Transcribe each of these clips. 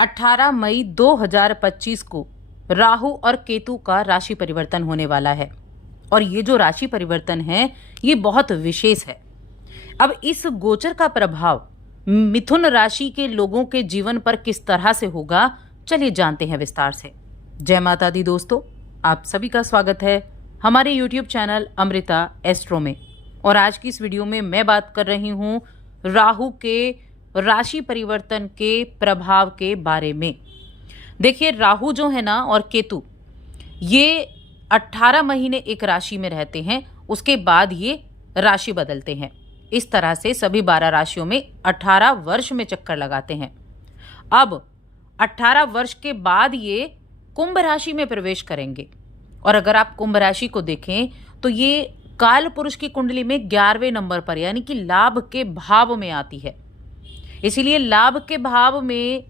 18 मई 2025 को राहु और केतु का राशि परिवर्तन होने वाला है और ये जो राशि परिवर्तन है ये बहुत विशेष है। अब इस गोचर का प्रभाव मिथुन राशि के लोगों के जीवन पर किस तरह से होगा, चलिए जानते हैं विस्तार से। जय माता दी दोस्तों, आप सभी का स्वागत है हमारे YouTube चैनल अमृता एस्ट्रो में। और आज की इस वीडियो में मैं बात कर रही हूँ राहु के राशि परिवर्तन के प्रभाव के बारे में। देखिए, राहु जो है ना और केतु ये 18 महीने एक राशि में रहते हैं, उसके बाद ये राशि बदलते हैं। इस तरह से सभी 12 राशियों में 18 वर्ष में चक्कर लगाते हैं। अब 18 वर्ष के बाद ये कुंभ राशि में प्रवेश करेंगे। और अगर आप कुंभ राशि को देखें तो ये काल पुरुष की कुंडली में 11वें नंबर पर यानी कि लाभ के भाव में आती है। इसीलिए लाभ के भाव में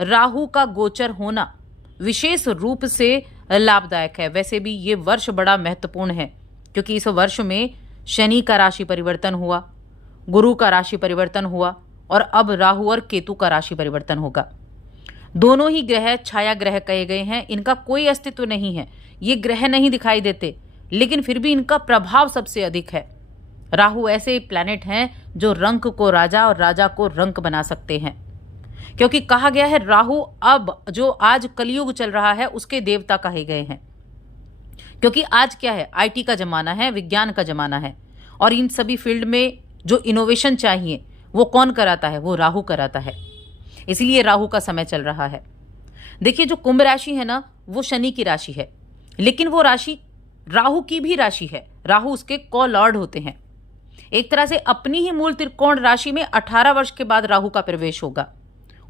राहु का गोचर होना विशेष रूप से लाभदायक है। वैसे भी ये वर्ष बड़ा महत्वपूर्ण है क्योंकि इस वर्ष में शनि का राशि परिवर्तन हुआ, गुरु का राशि परिवर्तन हुआ और अब राहु और केतु का राशि परिवर्तन होगा। दोनों ही ग्रह छाया ग्रह कहे गए हैं, इनका कोई अस्तित्व नहीं है, ये ग्रह नहीं दिखाई देते, लेकिन फिर भी इनका प्रभाव सबसे अधिक है। राहु ऐसे प्लैनेट हैं जो रंक को राजा और राजा को रंक बना सकते हैं, क्योंकि कहा गया है राहु अब जो आज कलयुग चल रहा है उसके देवता कहे गए हैं। क्योंकि आज क्या है, आईटी का जमाना है, विज्ञान का जमाना है और इन सभी फील्ड में जो इनोवेशन चाहिए वो कौन कराता है, वो राहु कराता है। इसलिए राहु का समय चल रहा है। देखिए, जो कुंभ राशि है ना वो शनि की राशि है, लेकिन वो राशि राहु की भी राशि है। राहु उसके को-लॉर्ड होते हैं। एक तरह से अपनी ही मूल त्रिकोण राशि में 18 वर्ष के बाद राहु का प्रवेश होगा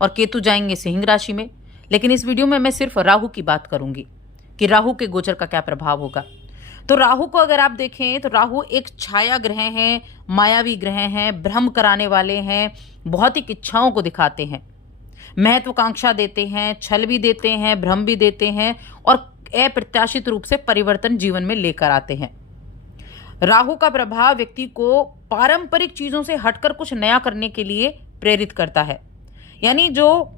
और केतु जाएंगे सिंह राशि में। लेकिन इस वीडियो में मैं सिर्फ राहु की बात करूंगी कि राहु के गोचर का क्या प्रभाव होगा। तो राहु को अगर आप देखें तो राहु एक छाया ग्रह हैं, मायावी ग्रह हैं, भ्रम कराने वाले हैं, भौतिक इच्छाओं को दिखाते हैं, महत्वाकांक्षा देते हैं, छल भी देते हैं, भ्रम भी देते हैं और अप्रत्याशित रूप से परिवर्तन जीवन में लेकर आते हैं। राहु का प्रभाव व्यक्ति को पारंपरिक चीजों से हटकर कुछ नया करने के लिए प्रेरित करता है। यानी जो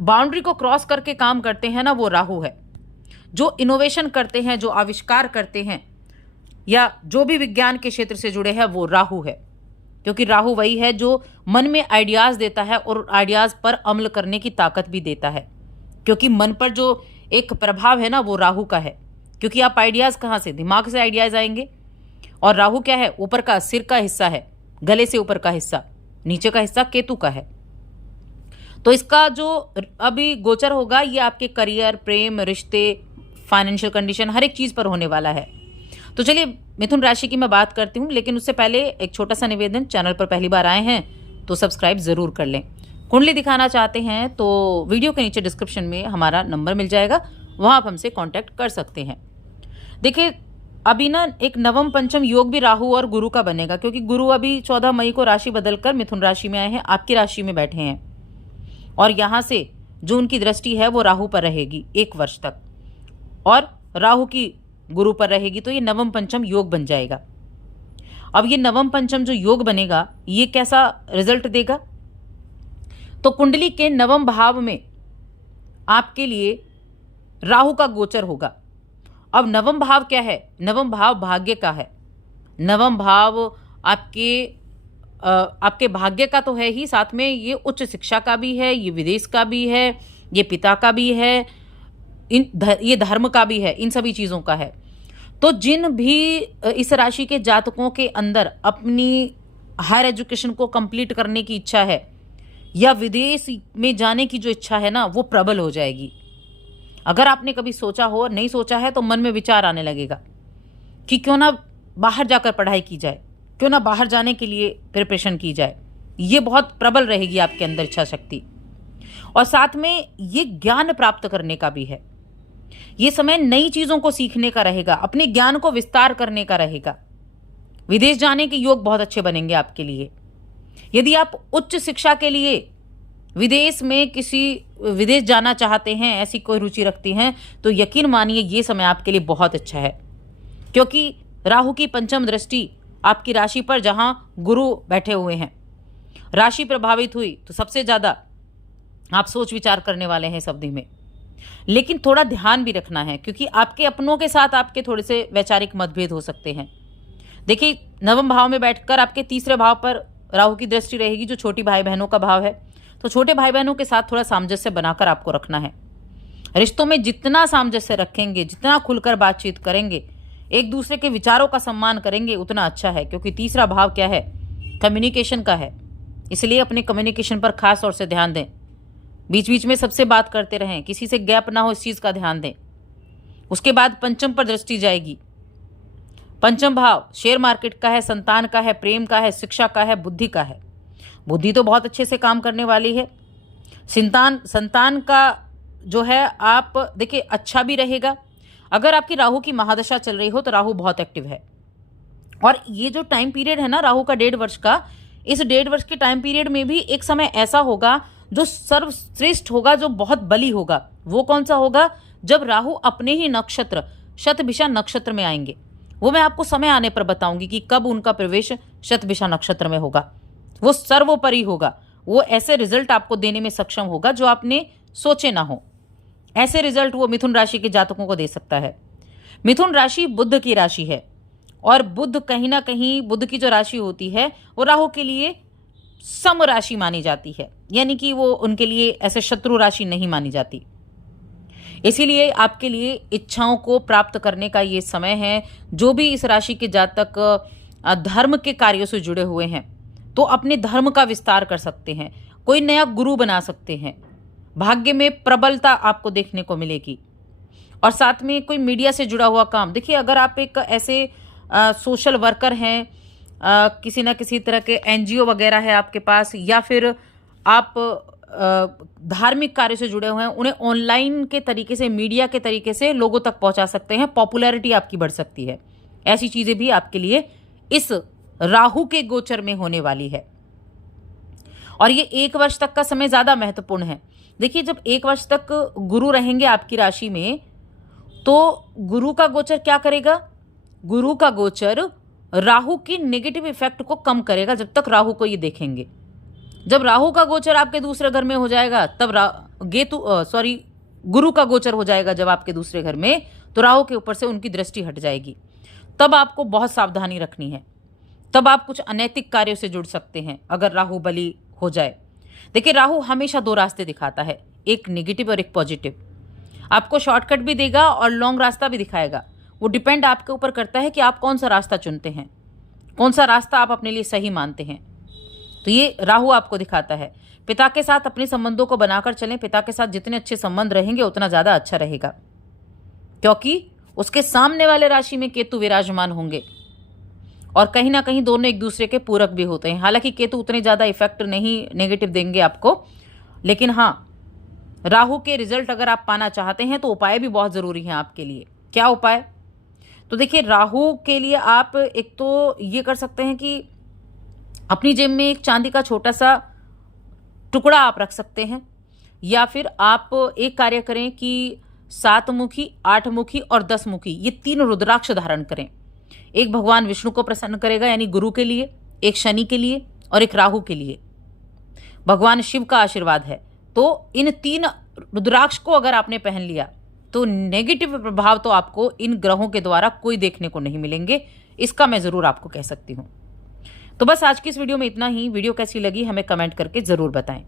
बाउंड्री को क्रॉस करके काम करते हैं ना वो राहु है। जो इनोवेशन करते हैं, जो आविष्कार करते हैं या जो भी विज्ञान के क्षेत्र से जुड़े हैं वो राहु है। क्योंकि राहु वही है जो मन में आइडियाज देता है और आइडियाज पर अमल करने की ताकत भी देता है। क्योंकि मन पर जो एक प्रभाव है ना वो राहु का है। क्योंकि आप आइडियाज कहाँ से, दिमाग से आइडियाज आएंगे। और राहु क्या है, ऊपर का सिर का हिस्सा है, गले से ऊपर का हिस्सा, नीचे का हिस्सा केतु का है। तो इसका जो अभी गोचर होगा ये आपके करियर, प्रेम, रिश्ते, फाइनेंशियल कंडीशन, हर एक चीज पर होने वाला है। तो चलिए मिथुन राशि की मैं बात करती हूँ, लेकिन उससे पहले एक छोटा सा निवेदन, चैनल पर पहली बार आए हैं तो सब्सक्राइब जरूर कर लें। कुंडली दिखाना चाहते हैं तो वीडियो के नीचे डिस्क्रिप्शन में हमारा नंबर मिल जाएगा, वहां आप हमसे कांटेक्ट कर सकते हैं। देखिए, अभी ना एक नवम पंचम योग भी राहु और गुरु का बनेगा, क्योंकि गुरु अभी 14 मई को राशि बदलकर मिथुन राशि में आए हैं, आपकी राशि में बैठे हैं और यहां से जो उनकी दृष्टि है वो राहु पर रहेगी 1 वर्ष तक और राहु की गुरु पर रहेगी। तो ये नवम पंचम योग बन जाएगा। अब ये नवम पंचम जो योग बनेगा ये कैसा रिजल्ट देगा, तो कुंडली के नवम भाव में आपके लिए राहु का गोचर होगा। अब नवम भाव क्या है, नवम भाव भाग्य का है। नवम भाव आपके भाग्य का तो है ही, साथ में ये उच्च शिक्षा का भी है, ये विदेश का भी है, ये पिता का भी है, ये धर्म का भी है, इन सभी चीज़ों का है। तो जिन भी इस राशि के जातकों के अंदर अपनी हायर एजुकेशन को कंप्लीट करने की इच्छा है या विदेश में जाने की जो इच्छा है ना वो प्रबल हो जाएगी। अगर आपने कभी सोचा हो और नहीं सोचा है तो मन में विचार आने लगेगा कि क्यों ना बाहर जाकर पढ़ाई की जाए, क्यों ना बाहर जाने के लिए प्रिपरेशन की जाए। ये बहुत प्रबल रहेगी आपके अंदर इच्छा शक्ति। और साथ में ये ज्ञान प्राप्त करने का भी है। ये समय नई चीजों को सीखने का रहेगा, अपने ज्ञान को विस्तार करने का रहेगा। विदेश जाने के योग बहुत अच्छे बनेंगे आपके लिए। यदि आप उच्च शिक्षा के लिए विदेश में विदेश जाना चाहते हैं, ऐसी कोई रुचि रखती हैं, तो यकीन मानिए ये समय आपके लिए बहुत अच्छा है। क्योंकि राहु की पंचम दृष्टि आपकी राशि पर, जहां गुरु बैठे हुए हैं, राशि प्रभावित हुई तो सबसे ज्यादा आप सोच विचार करने वाले हैं इस अवधि में। लेकिन थोड़ा ध्यान भी रखना है, क्योंकि आपके अपनों के साथ आपके थोड़े से वैचारिक मतभेद हो सकते हैं। देखिए, नवम भाव में बैठकर आपके तीसरे भाव पर राहु की दृष्टि रहेगी, जो छोटी भाई बहनों का भाव है। तो छोटे भाई बहनों के साथ थोड़ा सामंजस्य बनाकर आपको रखना है। रिश्तों में जितना सामंजस्य रखेंगे, जितना खुलकर बातचीत करेंगे, एक दूसरे के विचारों का सम्मान करेंगे, उतना अच्छा है। क्योंकि तीसरा भाव क्या है? कम्युनिकेशन का है। इसलिए अपने कम्युनिकेशन पर खास तौर से ध्यान दें। बीच बीच में सबसे बात करते रहें, किसी से गैप ना हो, इस चीज का ध्यान दें। उसके बाद पंचम पर दृष्टि जाएगी। पंचम भाव शेयर मार्केट का है, संतान का है, प्रेम का है, शिक्षा का है, बुद्धि का है। बुद्धि तो बहुत अच्छे से काम करने वाली है। संतान का जो है, आप देखिए अच्छा भी रहेगा। अगर आपकी राहु की महादशा चल रही हो तो राहु बहुत एक्टिव है। और ये जो टाइम पीरियड है ना राहु का 1.5 वर्ष का, इस 1.5 वर्ष के टाइम पीरियड में भी एक समय ऐसा होगा जो सर्वश्रेष्ठ होगा, जो बहुत बली होगा। वो कौन सा होगा? जब राहु अपने ही नक्षत्र शतभिषा नक्षत्र में आएंगे। वो मैं आपको समय आने पर बताऊंगी कि कब उनका प्रवेश शतभिषा नक्षत्र में होगा। वो सर्वोपरि होगा। वो ऐसे रिजल्ट आपको देने में सक्षम होगा जो आपने सोचे ना हो। ऐसे रिजल्ट वो मिथुन राशि के जातकों को दे सकता है। मिथुन राशि बुध की राशि है, और बुध कहीं ना कहीं, बुध की जो राशि होती है वो राहु के लिए सम राशि मानी जाती है, यानी कि वो उनके लिए ऐसे शत्रु राशि नहीं मानी जाती। इसीलिए आपके लिए इच्छाओं को प्राप्त करने का ये समय है। जो भी इस राशि के जातक धर्म के कार्यों से जुड़े हुए हैं, तो अपने धर्म का विस्तार कर सकते हैं। कोई नया गुरु बना सकते हैं। भाग्य में प्रबलता आपको देखने को मिलेगी। और साथ में कोई मीडिया से जुड़ा हुआ काम। देखिए, अगर आप एक ऐसे सोशल वर्कर हैं, किसी ना किसी तरह के एनजीओ वगैरह है आपके पास, या फिर आप धार्मिक कार्य से जुड़े हुए हैं, उन्हें ऑनलाइन के तरीके से, मीडिया के तरीके से लोगों तक पहुंचा सकते हैं। पॉपुलैरिटी आपकी बढ़ सकती है। ऐसी चीजें भी आपके लिए इस राहु के गोचर में होने वाली है। और ये 1 वर्ष तक का समय ज्यादा महत्वपूर्ण है। देखिए, जब 1 वर्ष तक गुरु रहेंगे आपकी राशि में, तो गुरु का गोचर क्या करेगा? गुरु का गोचर राहु की नेगेटिव इफेक्ट को कम करेगा, जब तक राहु को ये देखेंगे। जब राहु का गोचर आपके दूसरे घर में हो जाएगा, तब गुरु का गोचर हो जाएगा जब आपके दूसरे घर में, तो राहु के ऊपर से उनकी दृष्टि हट जाएगी। तब आपको बहुत सावधानी रखनी है। तब आप कुछ अनैतिक कार्यों से जुड़ सकते हैं अगर राहु बली हो जाए। देखिए, राहु हमेशा 2 रास्ते दिखाता है, एक नेगेटिव और एक पॉजिटिव। आपको शॉर्टकट भी देगा और लॉन्ग रास्ता भी दिखाएगा। वो डिपेंड आपके ऊपर करता है कि आप कौन सा रास्ता चुनते हैं, कौन सा रास्ता आप अपने लिए सही मानते हैं। तो ये राहु आपको दिखाता है। पिता के साथ अपने संबंधों को बनाकर चलें। पिता के साथ जितने अच्छे संबंध रहेंगे उतना ज्यादा अच्छा रहेगा, क्योंकि उसके सामने वाले राशि में केतु विराजमान होंगे, और कहीं ना कहीं दोनों एक दूसरे के पूरक भी होते हैं। हालांकि केतु उतने ज्यादा इफेक्ट नहीं नेगेटिव देंगे आपको, लेकिन हाँ, राहु के रिजल्ट अगर आप पाना चाहते हैं तो उपाय भी बहुत जरूरी है आपके लिए। क्या उपाय? तो देखिए, राहु के लिए आप एक तो ये कर सकते हैं कि अपनी जेब में एक चांदी का छोटा सा टुकड़ा आप रख सकते हैं, या फिर आप एक कार्य करें कि 7 मुखी, 8 मुखी और 10 मुखी ये 3 रुद्राक्ष धारण करें। एक भगवान विष्णु को प्रसन्न करेगा, यानी गुरु के लिए, एक शनि के लिए और एक राहु के लिए। भगवान शिव का आशीर्वाद है। तो इन 3 रुद्राक्ष को अगर आपने पहन लिया तो नेगेटिव प्रभाव तो आपको इन ग्रहों के द्वारा कोई देखने को नहीं मिलेंगे। इसका मैं जरूर आपको कह सकती हूं। तो बस आज की इस वीडियो में इतना ही। वीडियो कैसी लगी हमें कमेंट करके जरूर बताएं।